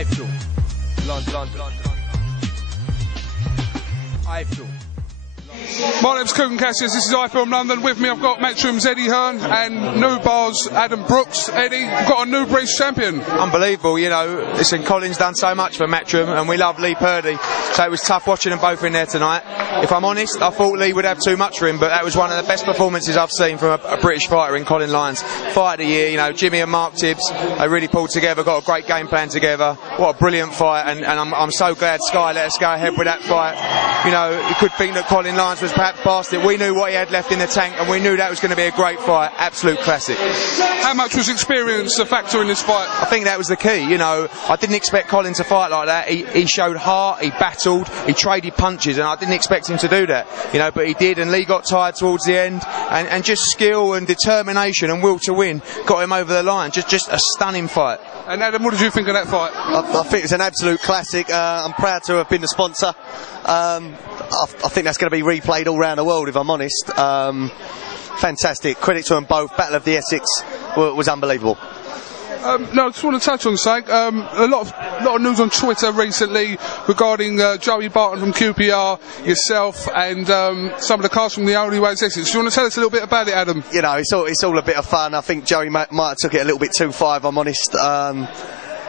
iFILM, London. iFILM. My name's Cougan Cassius, this is iFILM London. With me I've got Matchroom's Eddie Hearn and New Bar's Adam Brooks. Eddie, we've got a new British champion. Unbelievable, you know. Listen, Colin's done so much for Matchroom and we love Lee Purdy, so it was tough watching them both in there tonight. If I'm honest, I thought Lee would have too much for him, but that was one of the best performances I've seen from a British fighter in Colin Lyons. Fight of the year, you know, Jimmy and Mark Tibbs, they really pulled together, got a great game plan together. What a brilliant fight, and I'm so glad Sky let us go ahead with that fight. You know, you could think that Colin Lyons was perhaps past it. We knew what he had left in the tank, and we knew that was going to be a great fight. Absolute classic. How much was experience a factor in this fight? I think that was the key. You know, I didn't expect Colin to fight like that. He showed heart, he battled, he traded punches, and I didn't expect him to do that. You know, but he did, and Lee got tired towards the end, and just skill and determination and will to win got him over the line. Just a stunning fight. And Adam, what did you think of that fight? I think it's an absolute classic. I'm proud to have been the sponsor. I think that's going to be replayed all around the world, if I'm honest. Fantastic. Credit to them both. Battle of the Essex was unbelievable. No, I just want to touch on something. A lot of news on Twitter recently regarding Joey Barton from QPR, yourself, and some of the cast from the Only Way is Essex. Do you want to tell us a little bit about it, Adam? You know, it's all a bit of fun. I think Joey might have took it a little bit too far, if I'm honest.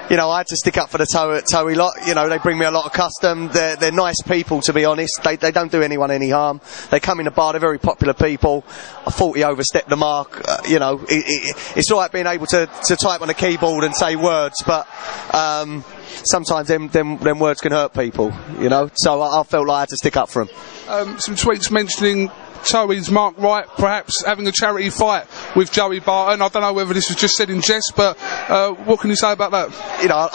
You know, I had to stick up for the towie lot. You know, they bring me a lot of custom. They're nice people, to be honest. They don't do anyone any harm. They come in the bar. They're very popular people. I thought he overstepped the mark. You know, it's all right being able to type on a keyboard and say words, but sometimes them words can hurt people. You know, so I felt like I had to stick up for him. Some tweets mentioning Towie's Mark Wright perhaps having a charity fight with Joey Barton. I don't know whether this was just said in jest, but what can you say about that? You know,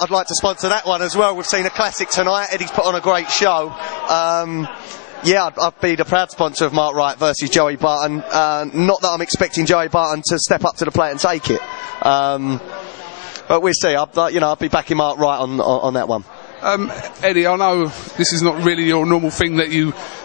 I'd like to sponsor that one as well. We've seen a classic tonight. Eddie's put on a great show. Yeah, I'd be the proud sponsor of Mark Wright versus Joey Barton. Not that I'm expecting Joey Barton to step up to the plate and take it. But we'll see. I'll be backing Mark Wright on that one. Eddie, I know this is not really your normal thing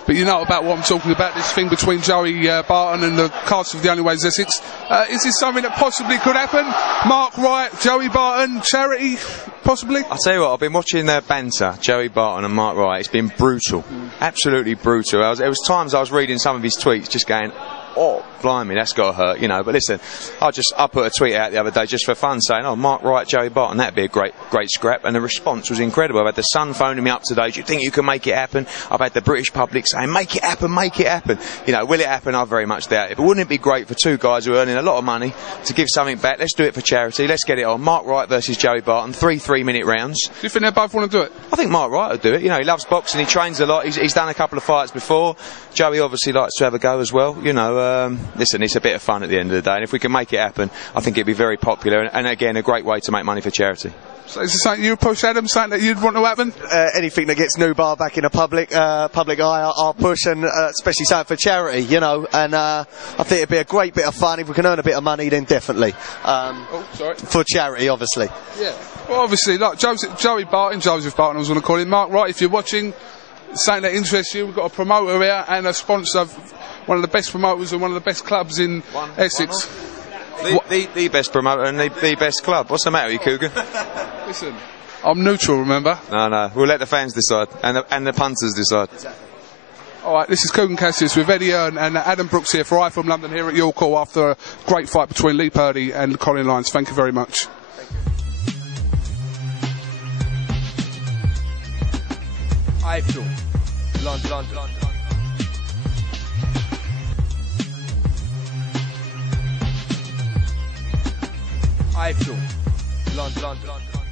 but you know about what I'm talking about, this thing between Joey Barton and the cast of The Only Way is Essex. Is this something that possibly could happen? Mark Wright, Joey Barton, charity, possibly? I'll tell you what, I've been watching their banter, Joey Barton and Mark Wright. It's been brutal, absolutely brutal. There was times I was reading some of his tweets just going, oh, blimey, that's got to hurt, you know. But listen, I put a tweet out the other day just for fun saying, oh, Mark Wright, Joey Barton, that'd be a great scrap. And the response was incredible. I've had the Sun phoning me up today. Do you think you can make it happen? I've had the British public saying, make it happen, make it happen. You know, will it happen? I very much doubt it. But wouldn't it be great for two guys who are earning a lot of money to give something back? Let's do it for charity. Let's get it on. Mark Wright versus Joey Barton, 3-3-minute rounds. Do you think they both want to do it? I think Mark Wright would do it. You know, he loves boxing, he trains a lot. He's done a couple of fights before. Joey obviously likes to have a go as well. You know, listen, it's a bit of fun at the end of the day, and if we can make it happen, I think it'd be very popular, and again, a great way to make money for charity. So is this something you push, Adam, something that you'd want to happen? Anything that gets New Bar back in a public eye, I'll push, and especially something for charity, you know, and I think it'd be a great bit of fun. If we can earn a bit of money, then definitely. For charity, obviously. Yeah, well, obviously, like Joseph Barton, I was going to call him, Mark Wright, if you're watching, something that interests you, we've got a promoter here and a sponsor, one of the best promoters and one of the best clubs in Essex. The best promoter and the best club. What's the matter with you, Cougar? Listen, I'm neutral, remember? No, we'll let the fans decide and the punters decide. Alright, this is Cougan Cassius with Eddie Hearn and Adam Brooks here for iFILM London here at your call after a great fight between Lee Purdy and Colin Lyons. Thank you very much. iFILM, London. iFILM, London.